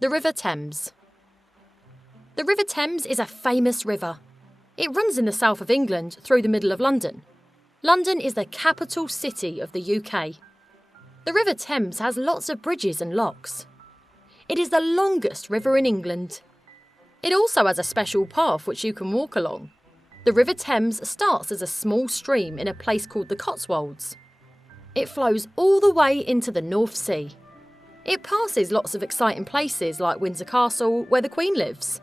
The River Thames. The River Thames is a famous river. It runs in the south of England through the middle of London. London is the capital city of the UK. The River Thames has lots of bridges and locks. It is the longest river in England. It also has a special path which you can walk along. The River Thames starts as a small stream in a place called the Cotswolds. It flows all the way into the North Sea. It passes lots of exciting places like Windsor Castle, where the Queen lives.